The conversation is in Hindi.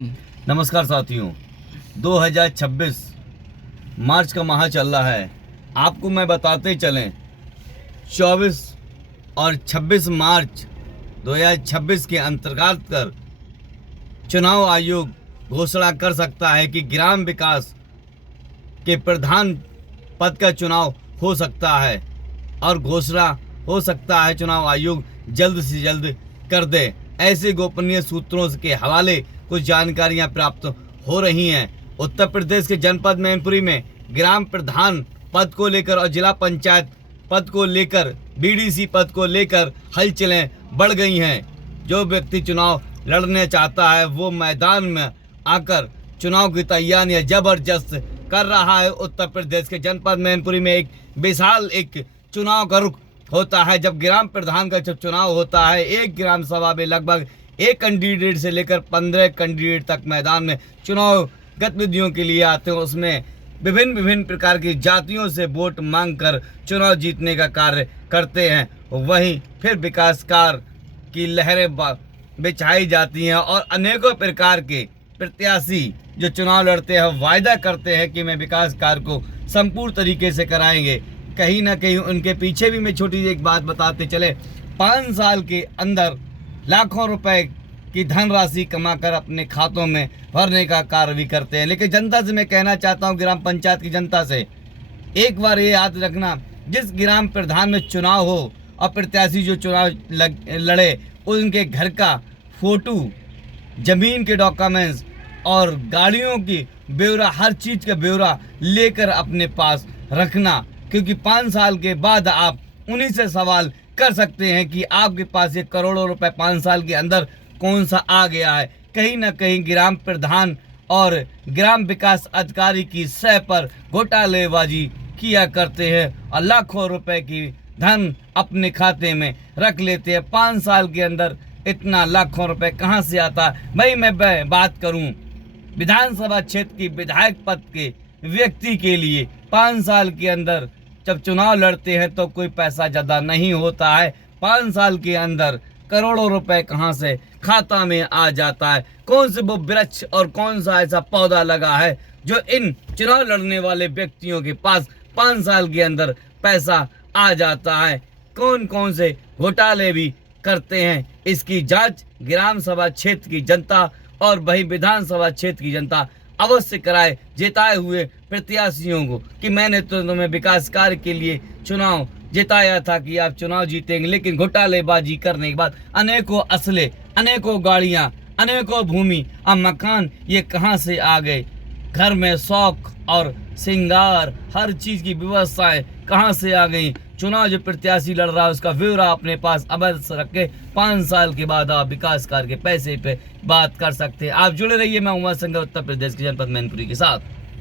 नमस्कार साथियों, 2026 मार्च का माह चल रहा है। आपको मैं बताते चलें 24 और 26 मार्च 2026 के अंतर्गत कर चुनाव आयोग घोषणा कर सकता है कि ग्राम विकास के प्रधान पद का चुनाव हो सकता है और घोषणा हो सकता है चुनाव आयोग जल्द से जल्द कर दे। ऐसे गोपनीय सूत्रों के हवाले कुछ जानकारियां प्राप्त हो रही हैं। उत्तर प्रदेश के जनपद मैनपुरी में ग्राम प्रधान पद को लेकर और जिला पंचायत पद को लेकर, बीडीसी पद को लेकर हलचलें बढ़ गई हैं। जो व्यक्ति चुनाव लड़ने चाहता है वो मैदान में आकर चुनाव की तैयारियां जबरदस्त कर रहा है। उत्तर प्रदेश के जनपद मैनपुरी में एक विशाल चुनाव का रुख होता है। जब ग्राम प्रधान का जब चुनाव होता है, एक ग्राम सभा में लगभग एक कैंडिडेट से लेकर 15 कैंडिडेट तक मैदान में चुनाव गतिविधियों के लिए आते हैं। उसमें विभिन्न प्रकार की जातियों से वोट मांगकर चुनाव जीतने का कार्य करते हैं। वहीं फिर विकास कार्य की लहरें बिछाई जाती हैं और अनेकों प्रकार के प्रत्याशी जो चुनाव लड़ते हैं वायदा करते हैं कि मैं विकास कार्य को संपूर्ण तरीके से कराएंगे। कहीं ना कहीं उनके पीछे भी मैं छोटी सी एक बात बताते चले, 5 साल के अंदर लाखों रुपए की धनराशि कमाकर अपने खातों में भरने का कार्य भी करते हैं। लेकिन जनता से मैं कहना चाहता हूं, ग्राम पंचायत की जनता से, एक बार ये याद रखना, जिस ग्राम प्रधान में चुनाव हो और प्रत्याशी जो चुनाव लड़े उनके घर का फोटो, जमीन के डॉक्यूमेंट्स और गाड़ियों की ब्यौरा, हर चीज़ का ब्यौरा लेकर अपने पास रखना, क्योंकि 5 साल के बाद आप उन्हीं से सवाल कर सकते हैं कि आपके पास ये करोड़ों रुपए 5 साल के अंदर कौन सा आ गया है। कहीं ना कहीं ग्राम प्रधान और ग्राम विकास अधिकारी की सह पर घोटालेबाजी किया करते हैं और लाखों रुपए की धन अपने खाते में रख लेते हैं। 5 साल के अंदर इतना लाखों रुपए कहाँ से आता है? भाई मैं बात करूं विधानसभा क्षेत्र की विधायक पद के व्यक्ति के लिए 5 साल के अंदर जब चुनाव लड़ते हैं तो कोई पैसा ज़्यादा नहीं होता है। 5 साल के अंदर करोड़ों रुपए कहां से खाता में आ जाता है? कौन से वो वृक्ष और कौन सा ऐसा पौधा लगा है जो इन चुनाव लड़ने वाले व्यक्तियों के पास 5 साल के अंदर पैसा आ जाता है? कौन कौन से घोटाले भी करते हैं, इसकी जांच ग्राम सभा क्षेत्र की जनता और वही विधानसभा क्षेत्र की जनता अवश्य कराए जिताए हुए प्रत्याशियों को कि मैंने तो तुम्हें विकास कार्य के लिए चुनाव जिताया था कि आप चुनाव जीतेंगे, लेकिन घोटालेबाजी करने के बाद अनेकों असले, अनेकों गाड़ियां, अनेकों भूमि और मकान ये कहां से आ गए? घर में शौक और श्रृंगार हर चीज़ की व्यवस्थाएं कहां से आ गई? चुनाव जो प्रत्याशी लड़ रहा है उसका ब्यौरा अपने पास अवश्य रख के 5 साल के बाद आप विकास कार्य के पैसे पे बात कर सकते हैं। आप जुड़े रहिए, मैं उमा संघ उत्तर प्रदेश के जनपद मैनपुरी के साथ।